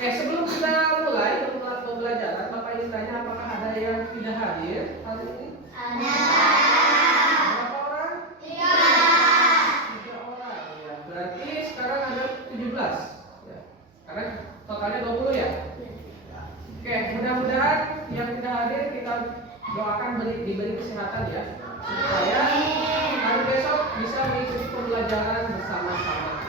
Oke, sebelum kita mulai pembelajaran, Bapak Ibu tanya apakah ada yang tidak hadir hari ini? Ada. Berapa orang? 3. 3 orang. Ya, berarti sekarang ada 17. Ya. Karena totalnya 20 ya. Oke, mudah-mudahan yang tidak hadir kita doakan diberi kesehatan ya, supaya hari besok bisa mengikuti pembelajaran bersama-sama.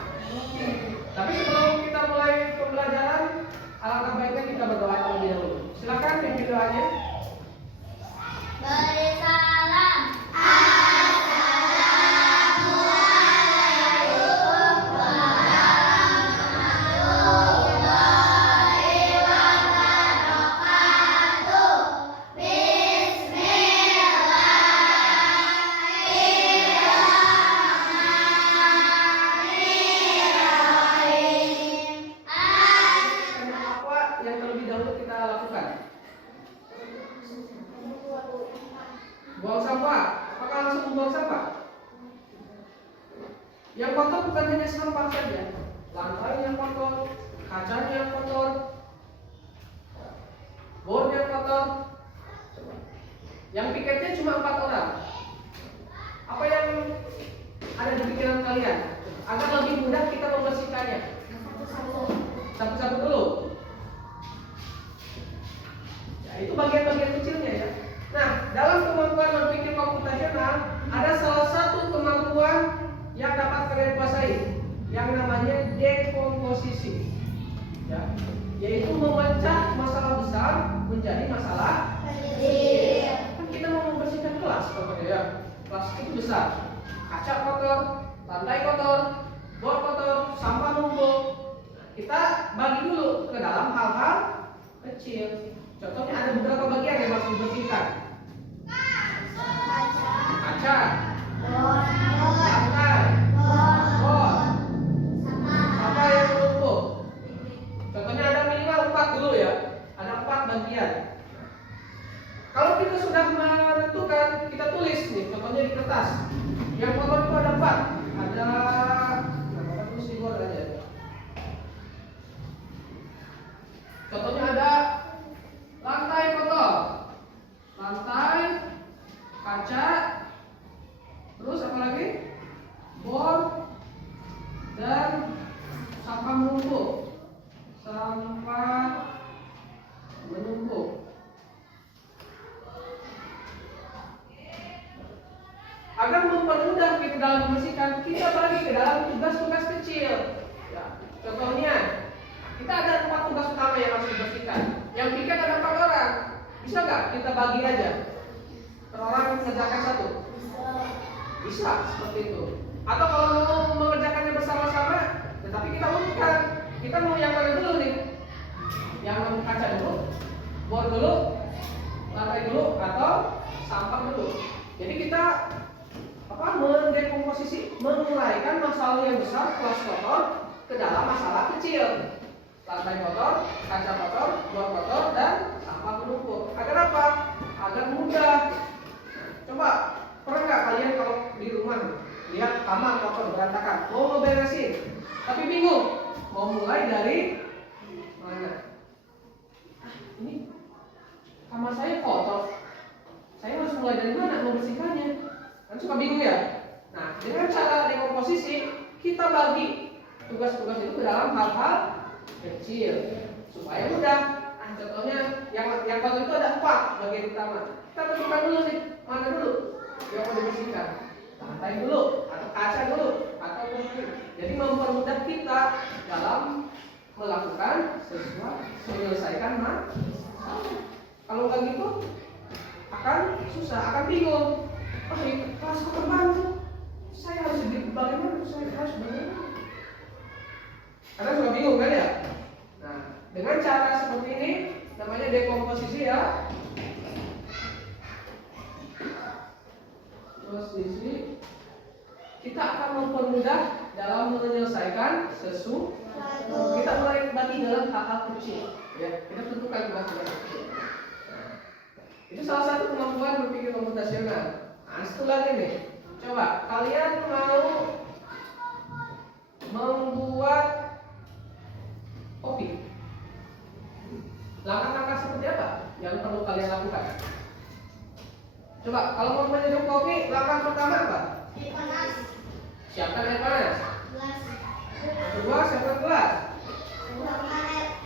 Tapi sebelum kita mulai pembelajaran, alangkah baiknya kita berdoa terlebih dahulu. Silakan pimpin doanya. Beri salam. Apa yang terlebih dahulu kita lakukan? Buang sampah. Apakah langsung membuang sampah? Yang kotor bukan hanya sampah saja, lantai yang kotor, kacanya yang kotor, board yang kotor. Yang piketnya cuma 4 orang. Apa yang ada di pikiran kalian agar lebih mudah kita membersihkannya? Sapu-sapu dulu. Ya, itu bagian-bagian kecilnya ya. Nah, dalam kemampuan berpikir komputasional ada salah satu kemampuan yang dapat kalian kuasai, yang namanya dekomposisi. Ya, yaitu memecah masalah besar menjadi masalah kecil. Kan kita mau membersihkan kelas, contohnya ya. Kelas itu besar, kaca kotor, lantai kotor, board kotor, sampah numpuk. Kita bagi dulu ke dalam hal-hal kecil. Contohnya ada beberapa bagian yang harus dibersihkan. Kaca, lantai, board, sampah yang menumpuk. Contohnya ada minimal 4 dulu ya. Ada 4 bagian. Kalau kita sudah menentukan, kita tulis nih, contohnya di kertas. Yang kotor itu ada 4. Ada, nah, tulis di board aja. Contohnya ada lantai kotor, lantai, kaca, terus apa lagi? Board dan sampah menumpuk. Sampah menumpuk. Agar mempermudah kita dalam membersihkan, kita bagi ke dalam tugas-tugas kecil. Ya, contohnya, kita ada 4 tugas utama yang harus dibersihkan. Yang piket ada 4 orang. Bisa nggak kita bagi aja? Per orang mengerjakan 1? Bisa, seperti itu. Atau kalau mau mengerjakannya bersama-sama, tetapi kita urutkan. Kita mau yang mana dulu nih? Yang kaca dulu, board dulu, lantai dulu, atau sampah dulu. Jadi kita mendekomposisi, menguraikan masalah yang besar, kelas kotor, ke dalam masalah kecil. Lantai kotor, kaca kotor, board kotor, dan sampah menumpuk. Agar apa? Agar mudah. Coba, pernah nggak kalian kalau di rumah lihat kamar kotor berantakan, mau ngeberesin, tapi bingung mau mulai dari mana? Ini kamar saya kotor, saya harus mulai dari mana membersihkannya? Kan suka bingung ya. Nah, dengan cara dekomposisi kita bagi tugas-tugas itu ke dalam hal-hal kecil supaya mudah. Nah, contohnya yang kotor itu ada 4 bagian utama. Kita tentukan dulu nih, mana dulu yang mau dibersihkan. Lantai dulu, atau kaca dulu, atau board. Jadi mempermudah kita dalam melakukan sesuatu, menyelesaikan masalah. Kalau nggak gitu akan susah, akan bingung. Oh, ini kelas kotor banget. Saya harus bagaimana? Saya harus bagaimana? Karena suka bingung kan ya? Nah, dengan cara seperti ini namanya dekomposisi ya. Posisi kita akan mempermudah dalam menyelesaikan sesuatu. Kita mulai bagi dalam hal-hal kecil. Ya, kita tentukan tugas-tugas kecil. Nah, itu salah satu kemampuan berpikir komputasional. Nah, satu lagi nih. Coba kalian mau membuat kopi. Langkah-langkah seperti apa yang perlu kalian lakukan? Coba, kalau mau menyeduh kopi, langkah pertama apa? Air panas. Siapkan air panas. Gelas. Kedua, siapkan gelas.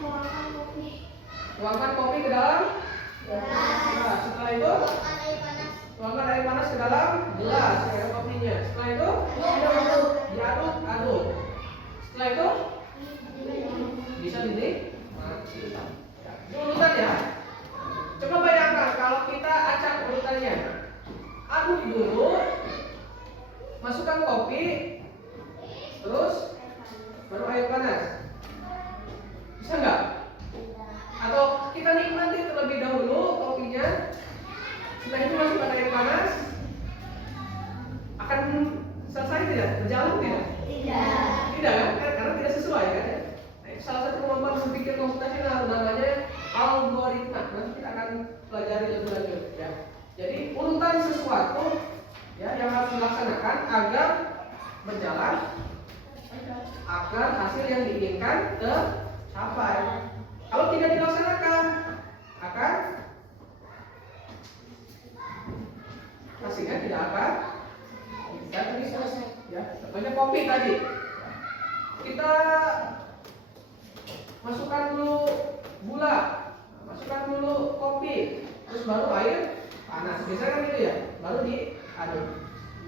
Tuangkan kopi. Tuangkan kopi ke dalam Gelas. gelas. Setelah itu, Tuangkan air panas. tuangkan air panas ke dalam gelas. Kayak kopinya. Setelah itu, diaduk. Setelah itu, bisa dinikmati. Ini urutan ya. Coba bayangkan kalau kita acak urutannya. Aduk dulu, masukkan kopi, terus baru air panas. Bisa nggak? Atau kita nikmati terlebih dahulu kopinya, setelah itu masukkan air panas, akan selesai tidak? Berjalan tidak? Tidak kan? Karena tidak sesuai kan? Salah satu kemampuan berpikir komputasional namanya algoritma. Nanti kita akan pelajari lebih lanjut ya. Jadi urutan sesuatu ya yang harus dilaksanakan agar berjalan, agar hasil yang diinginkan tercapai. Kalau tidak dilaksanakan, akan hasilnya tidak akan selesai. Ya, contohnya kopi tadi. Kita masukkan dulu gula, masukkan dulu kopi, terus baru air panas. Biasanya kan gitu ya, baru diaduk.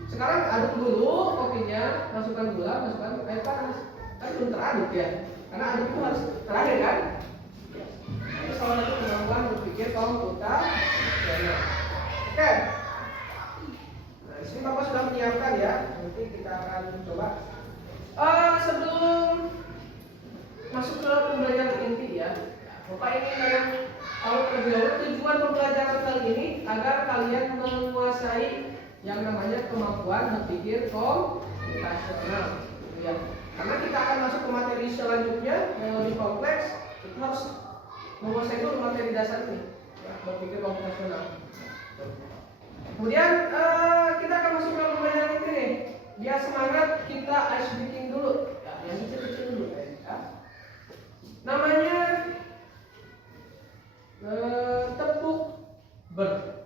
Sekarang aduk dulu kopinya, masukkan gula, masukkan air panas. Kan belum teraduk ya, karena aduk itu harus terakhir kan. Itu salah satu kemampuan berpikir komputasional. Oke. Nah, di sini Bapak sudah menyiapkan ya. Nanti kita akan coba. Sebelum masuk ke pembelajaran inti ya, Bapak ingin kalian tahu terlebih dahulu tujuan pembelajaran kali ini agar kalian menguasai yang namanya kemampuan berpikir komputasional. Ya. Karena kita akan masuk ke materi selanjutnya yang lebih kompleks, kita harus menguasai dulu materi dasar ini, ya, berpikir komputasional. Kemudian kita akan masuk ke pembelajaran inti nih. Biar semangat kita ice breaking dulu, ya, yang kecil-kecil dulu. Ya. Namanya tepuk ber.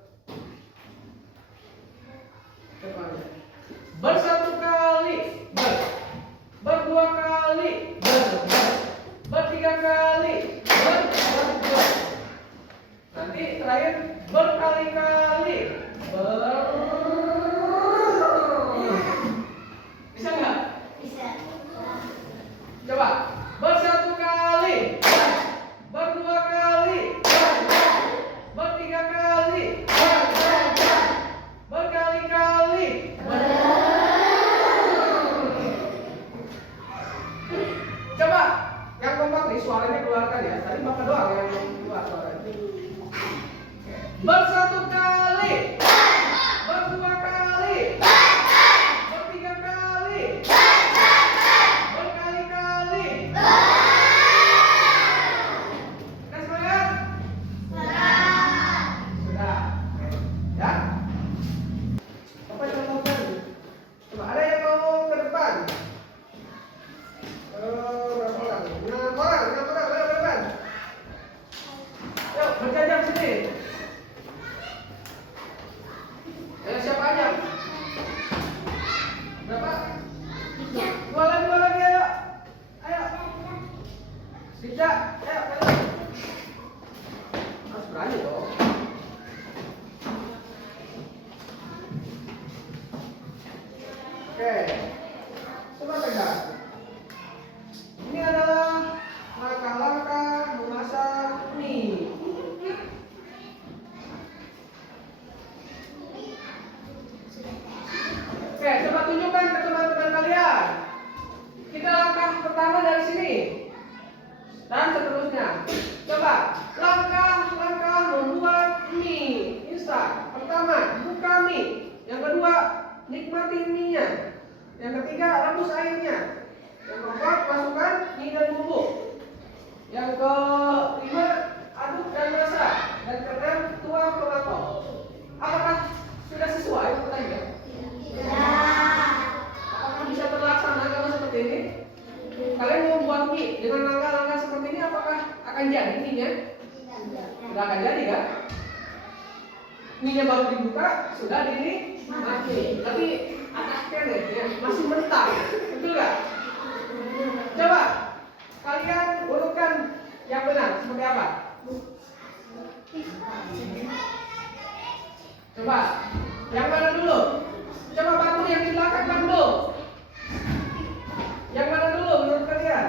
Ber satu kali, ber dua kali, ber tiga kali, ber. Nanti terakhir berkali-kali, Bisa nggak? Bisa. Coba. Bersatu kali, berdua kali, bertiga kali, berkali-kali. Coba yang kompak nih suaranya keluarkan ya. Tadi Bapak doang yang keluar suaranya. Bersatu kali, berdua kali, bertiga kali, berkali-kali. Sudah semangat? Sudah. Ya. Apa yang mau kan? Coba ada yang mau ke depan? Berapa orang? 6 orang, ayo ke depan. Yuk, berjajar sini. Ayo siapa aja? Berapa? Dua lagi ayo. Ayo. Tidak, ayo. Harus berani dong. Oke. Coba pegang. Ini adalah langkah-langkah memasak mie. Oke, coba tunjukkan ke teman-teman kalian. Kita langkah pertama dari sini dan seterusnya. Coba langkah-langkah membuat mie instan. Pertama, buka mie. Yang kedua, nikmati mie-nya. Yang ketiga, rebus airnya. Yang keempat, masukkan mie dan bumbu. Yang kelima, aduk dan masak. Dan keenam, tuang ke mangkok. Apakah sudah sesuai pertanyaannya? Apakah bisa terlaksana kalau seperti ini? Kalian mau membuat mie dengan langkah-langkah seperti ini, apakah akan jadi mie-nya? Mie-nya baru dibuka, sudah dinikmati. Tapi atasnya deh, ya, masih mentah. Betul nggak? Coba kalian urutkan yang benar seperti apa? Coba yang mana dulu? Coba bantu yang di belakang dulu. Yang mana dulu menurut kalian?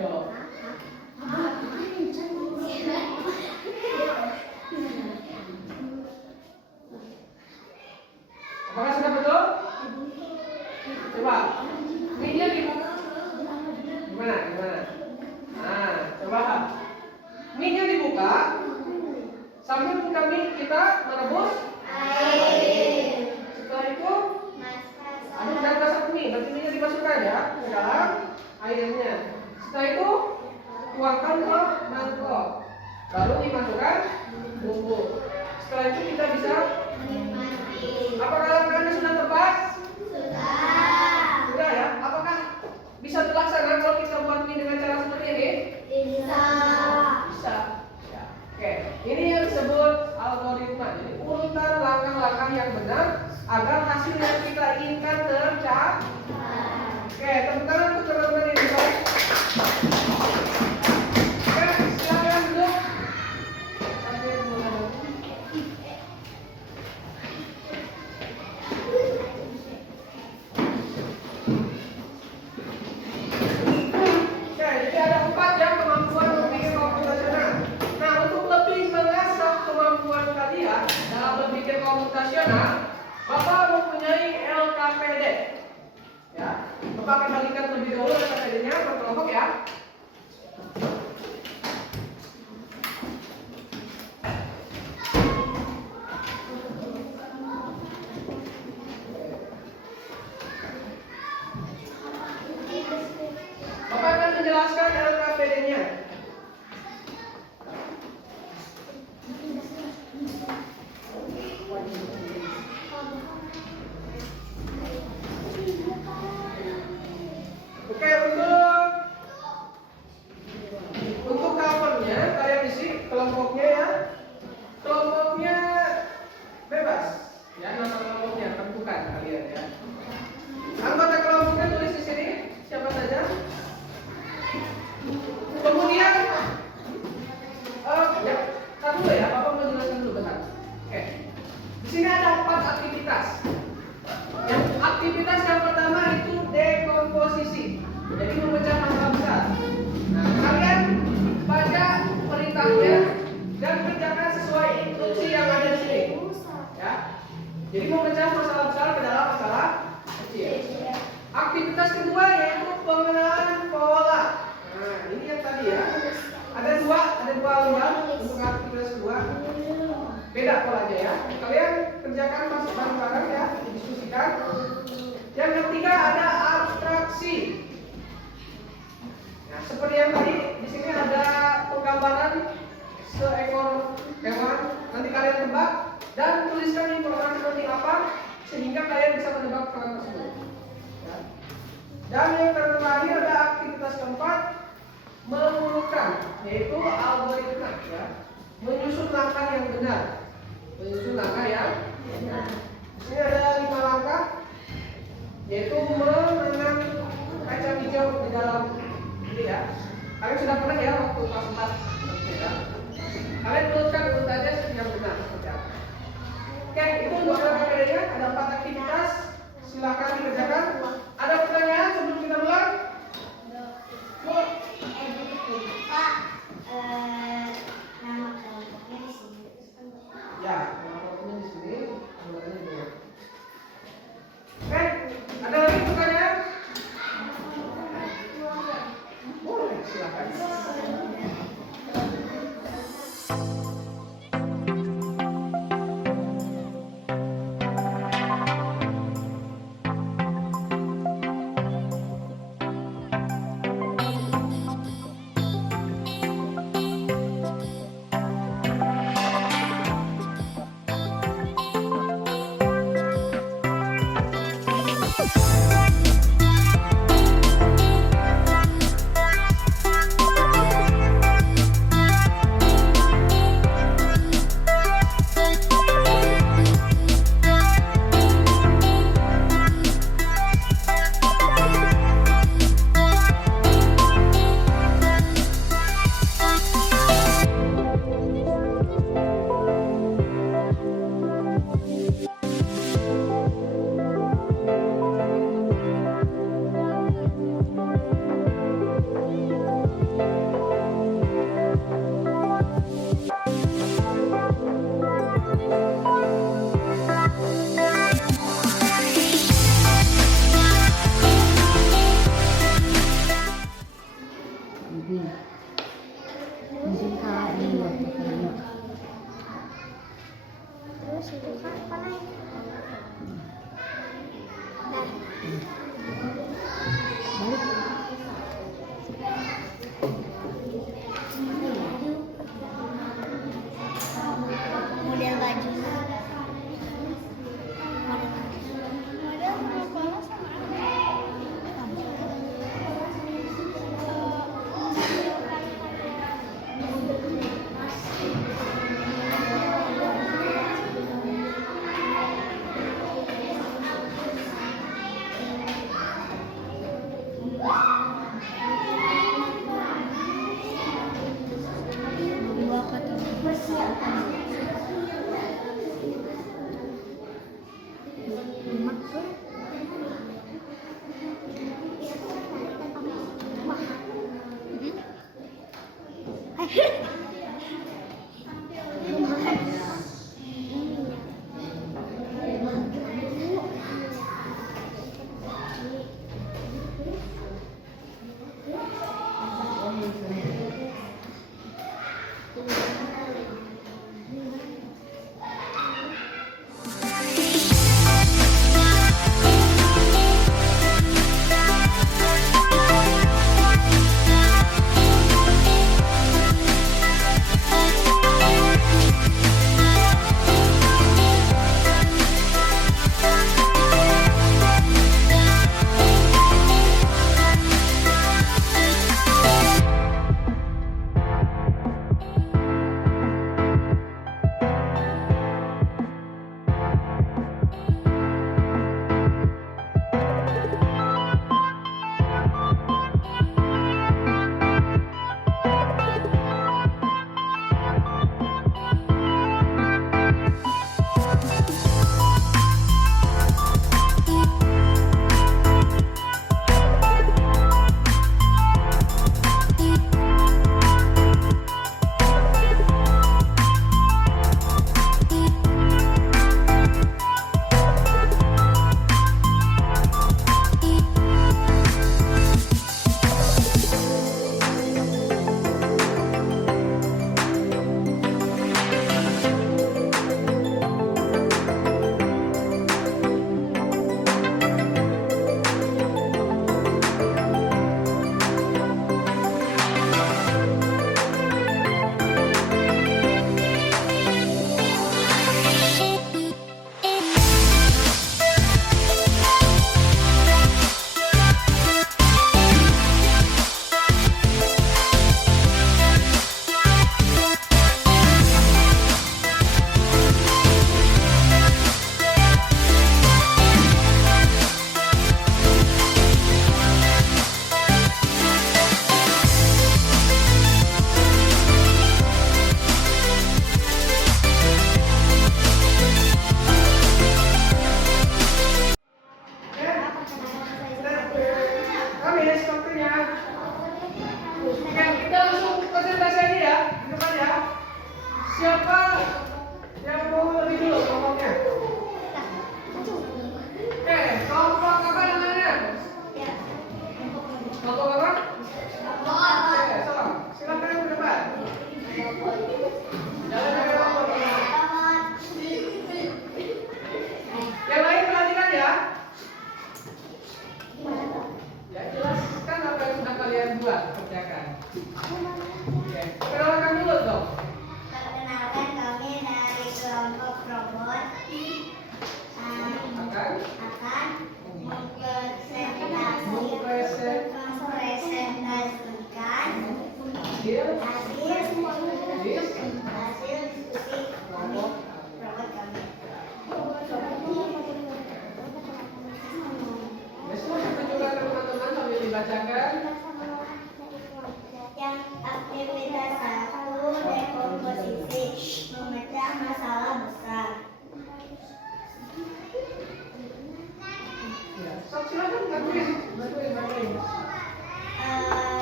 Yo. Apakah sudah betul? Coba mie-nya gimana? Nah, coba mie-nya dibuka. Sambil buka mie kita merebus air. Setelah itu aduk dan masak mie. Berarti mie-nya dimasukkan ya ke dalam airnya. Setelah itu tuangkan ke mangkok. Baru dimasukkan bumbu. Setelah itu kita bisa menikmati. Apakah laporannya sudah tepat? Sudah ya? Apakah bisa terlaksana kalau kita buat mie dengan cara seperti ini? Bisa. Ya. Oke. Ini yang disebut algoritma. Jadi urutan langkah-langkah yang benar agar hasil yang kita inginkan tercapai. Oke, tepuk tangan untuk teman-teman ini. Oke, silakan duduk. Komputasional, Bapak mempunyai LKPD. Ya, Bapak akan bagikan terlebih dahulu LKPD-nya per kelompok ya. Bapak akan menjelaskan LKPD-nya. Oke, untuk covernya kalian isi kelompoknya ya. Kelompoknya bebas ya, nama kelompoknya tentukan kalian ya. Anggota kelompoknya tulis di sini siapa saja. Kemudian ya, tar dulu ya, Bapak mau jelaskan dulu bentar. Oke. Di sini ada 4 aktivitas. Yang aktivitas yang pertama itu dekomposisi. Jadi memecah masalah besar. Nah, kalian baca perintahnya dan kerjakan sesuai instruksi yang ada di sini. Ya. Jadi memecah masalah besar ke dalam masalah kecil. Aktivitas kedua yaitu pengenalan pola. Nah, ini yang tadi ya. Ada dua lembar untuk aktivitas kedua. Beda polanya ya. Kalian kerjakan masuk bareng-bareng ya, diskusikan. Yang ketiga ada abstraksi. Nah, seperti yang tadi di sini ada penggambaran seekor hewan. Nanti kalian tebak dan tuliskan informasi seperti apa sehingga kalian bisa menebak hewan tersebut. Ya. Dan yang terakhir ada aktivitas keempat, mengurutkan, yaitu algoritma ya. Menyusun langkah yang benar. Menyusun langkah yang benar. Di sini ada 5 langkah, yaitu menanam kacang hijau di dalam ini ya. Kalian sudah pernah ya waktu kelas 4 ya. Kalian urutkan urutannya yang benar seperti apa. Oke, itu untuk LKPD-nya ada 4 aktivitas. Silakan dikerjakan. Ada pertanyaan sebelum kita mulai? Pak, nama kelompoknya di sini. Ya, kelompoknya di sini. Anggotanya di bawah. Oke, ada lagi pertanyaan? Boleh, silakan. Habis waktunya. Oke, kita langsung presentasi aja ya, di depan ya. Siapa yang mau lebih dulu kelompoknya? Oke, kelompok apa namanya? Kelompok apa? Oke, salam. Silakan yang ke depan. Jalan dari kelompok. Yang lain perhatikan ya. Ya, jelaskan apa yang sudah kalian buat, kerjakan. Oke, perkenalkan dulu dong. Perkenalkan, kami dari kelompok robot akan mempresentasikan hasil diskusi robot kami. Besok kita juga teman-teman sambil dibacakan. Yang aktivitas 1, dekomposisi, memecah masalah besar. Ya, sok silakan bantuin.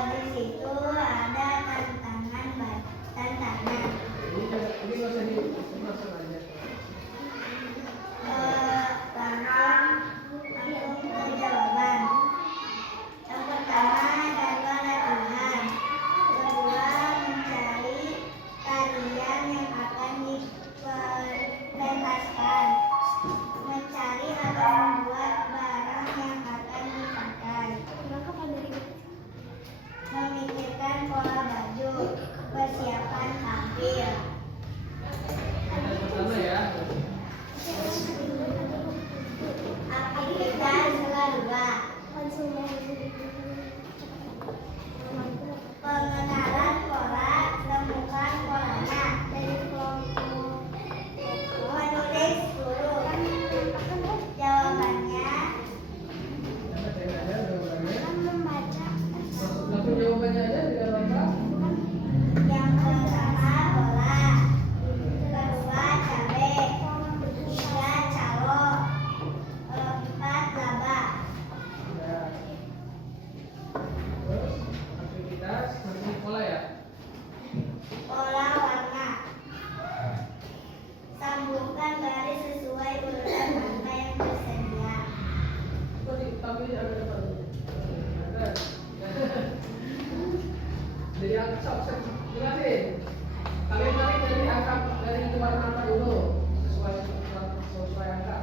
Di situ ada tantangan sok jelasin. Kalian tarik dari angka dari warna apa dulu sesuai angka.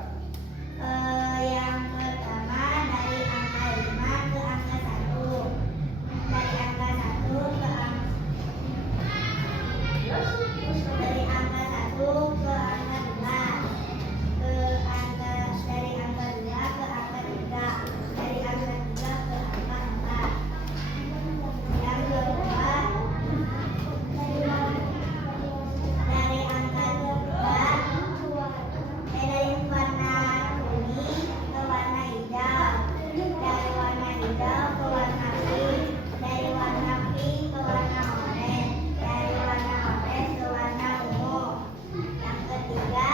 Yang pertama dari angka 5 ke angka 1. Dari angka 1 ke angka Yes, terus dari angka 1 ke angka 2. Dari angka 2 ke angka 3. Dari angka 3 ke angka 4. Yang kedua dari angka 2 dari warna kuning ke warna hijau, dari warna hijau ke warna pink, dari warna pink ke warna oranye, dari warna oranye ke warna ungu. Yang ketiga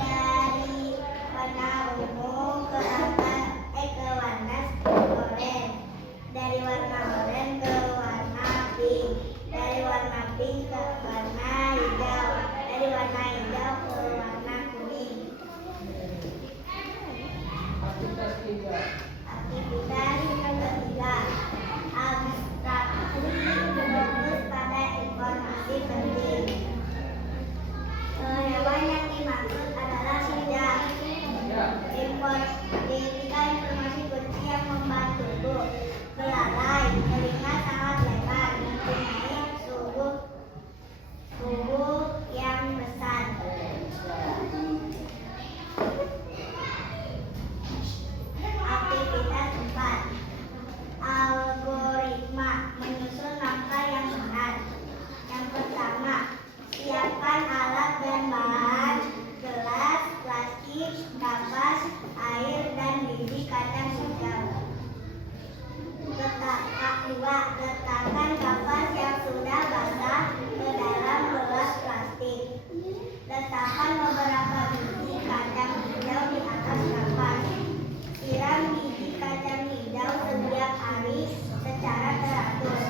dari warna ungu ke warna oranye, dari warna oranye ke warna pink, dari warna pink ke warna hijau, dari warna hijau ke warna kuning. aktivitas 3. Aktivitas ketiga, abstraksi fokus pada informasi penting. Hewan yang dimaksud adalah kuda. Ya. Ketika informasi kunci yang membantu tubuh, belalai, telinga sangat lebar, mempunyai tubuh yang besar. Aktivitas 4, algoritma menyusun langkah yang benar. Yang pertama, siapkan alat dan bahan: gelas, plastik, kapas, air, dan biji kacang hijau. Letakkan kapas yang sudah basah ke dalam gelas plastik. Letakkan beberapa biji kacang hijau di atas kapas. Siram biji kacang hijau setiap hari secara teratur.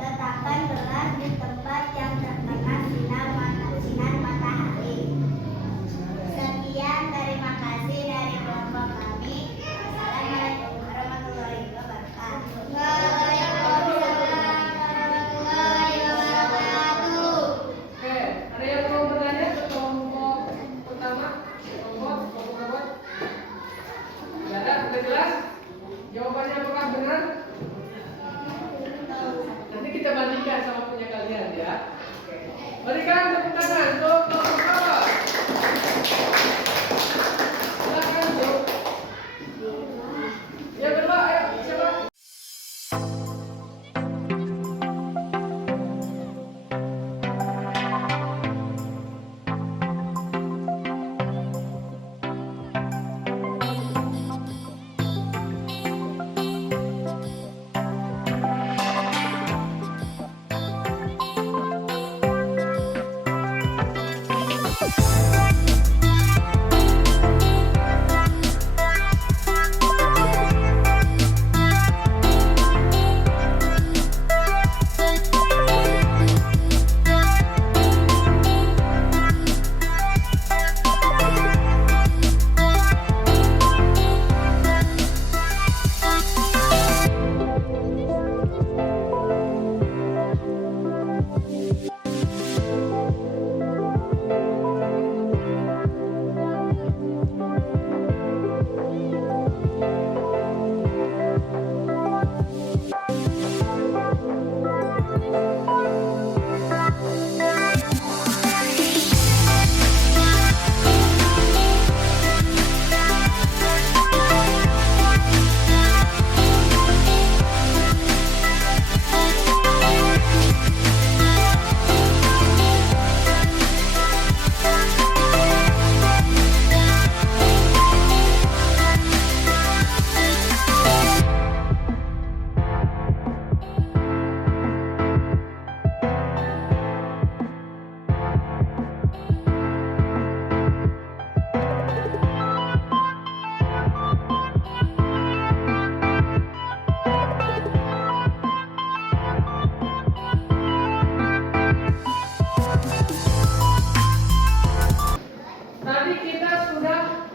Letakkan gelas di tempat yang terkena sinar matahari. Sekian, terima kasih dari kelompok kami. Assalamualaikum warahmatullahi wabarakatuh. Waalaikumsalam warahmatullahi wabarakatuh. Oke, ada yang mau bertanya ke kelompok pertama? Kelompok awal? Tidak ada, sudah jelas? Jawabannya apakah benar? Nanti kita bandingkan sama punya kalian ya. Oke. Berikan tepuk tangan untuk kelompok awal. Silakan, Jo. Yang kedua, ayo siapa?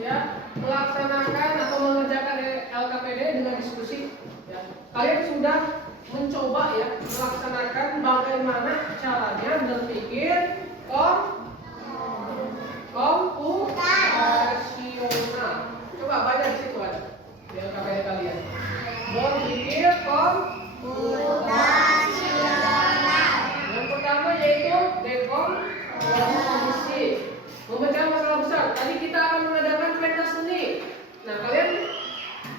ya melaksanakan atau mengerjakan LKPD dengan diskusi. Ya. Kalian sudah mencoba ya melaksanakan bagaimana caranya berpikir komputasional. Coba baca di situ ada di LKPD kalian. Berpikir komputasional. Yang pertama yaitu dekomposisi, memecah masalah besar. Tadi kita akan mengadakan pentas seni. Nah, kalian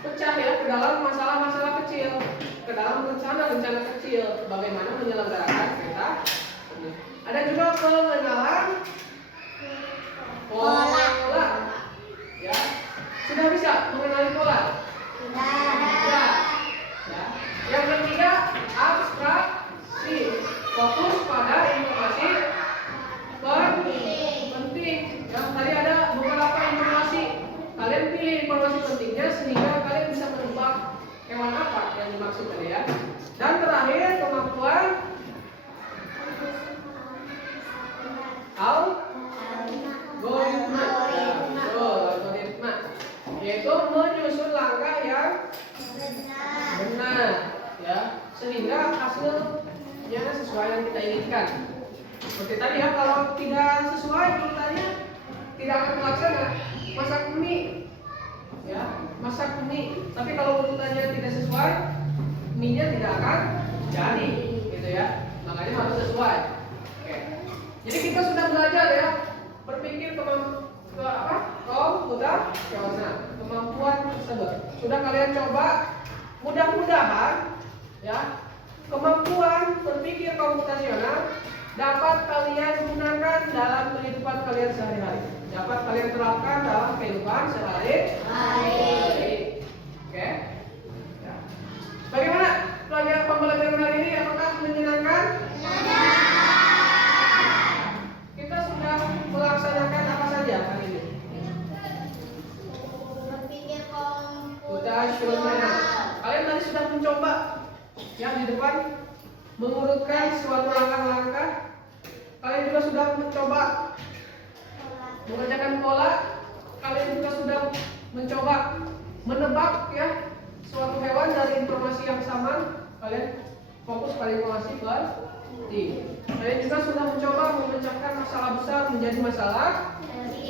pecah ya ke dalam masalah-masalah kecil, ke dalam rencana-rencana kecil, bagaimana menyelenggarakan pentas seni. Ada juga pengenalan pola. Ya, sudah bisa mengenali pola? Sudah. Ya. Yang ketiga abstraksi, fokus pada informasi penting. Yang tadi ada beberapa informasi, kalian pilih informasi pentingnya sehingga kalian bisa menebak hewan apa yang dimaksud tadi ya. Dan terakhir kemampuan algoritma, yaitu menyusun langkah yang benar ya, sehingga hasilnya sesuai yang kita inginkan. Seperti tadi ya, kalau tidak sesuai urutannya tidak akan terlaksana. Masak mie ya, masak mie, tapi kalau urutannya tidak sesuai, mie-nya tidak akan jadi gitu ya. Makanya harus sesuai. Oke. Jadi kita sudah belajar ya berpikir komputasional, kemampuan tersebut. Sudah kalian coba, mudah-mudahan ya kemampuan berpikir komputasional dapat kalian gunakan dalam kehidupan kalian sehari-hari, dapat kalian terapkan dalam kehidupan sehari-hari. Oke. Ya. Bagaimana pembelajaran hari ini? Apakah menyenangkan? Kita sudah melaksanakan apa saja hari ini? Berpikir Komputasional. Kalian tadi sudah mencoba yang di depan mengurutkan suatu langkah-langkah. Kalian juga sudah mencoba mengerjakan pola. Kalian juga sudah mencoba menebak ya suatu hewan dari informasi yang sama. Kalian fokus pada informasi penting. Kalian juga sudah mencoba memecahkan masalah besar menjadi masalah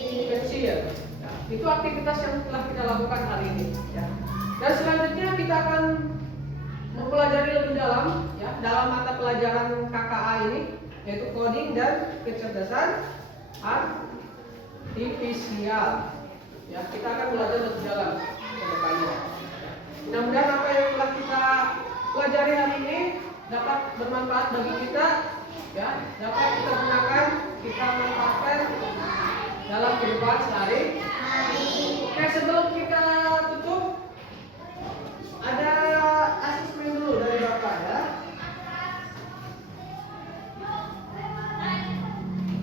kecil. Ya, itu aktivitas yang telah kita lakukan hari ini. Ya. Dan selanjutnya kita akan mempelajari lebih dalam ya dalam mata pelajaran KKA ini, yaitu coding dan kecerdasan artifisial. Ya, kita akan belajar lebih dalam ke depannya. Mudah-mudahan apa yang telah kita pelajari hari ini dapat bermanfaat bagi kita, ya, dapat kita gunakan, kita manfaatkan dalam kehidupan sehari-hari. Oke, sebelum kita tutup, ada asesmen dulu dari Bapak ya.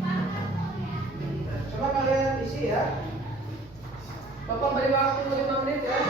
Nah, coba kalian isi ya. Bapak beri waktu 5 menit ya.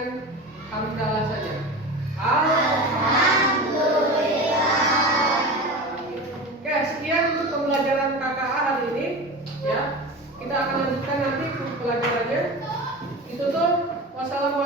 dengan hamdalah saja. Oke, sekian untuk pembelajaran KKA hari ini ya. Kita akan lanjutkan nanti pelajarannya. Ditutup. Wassalamualaikum.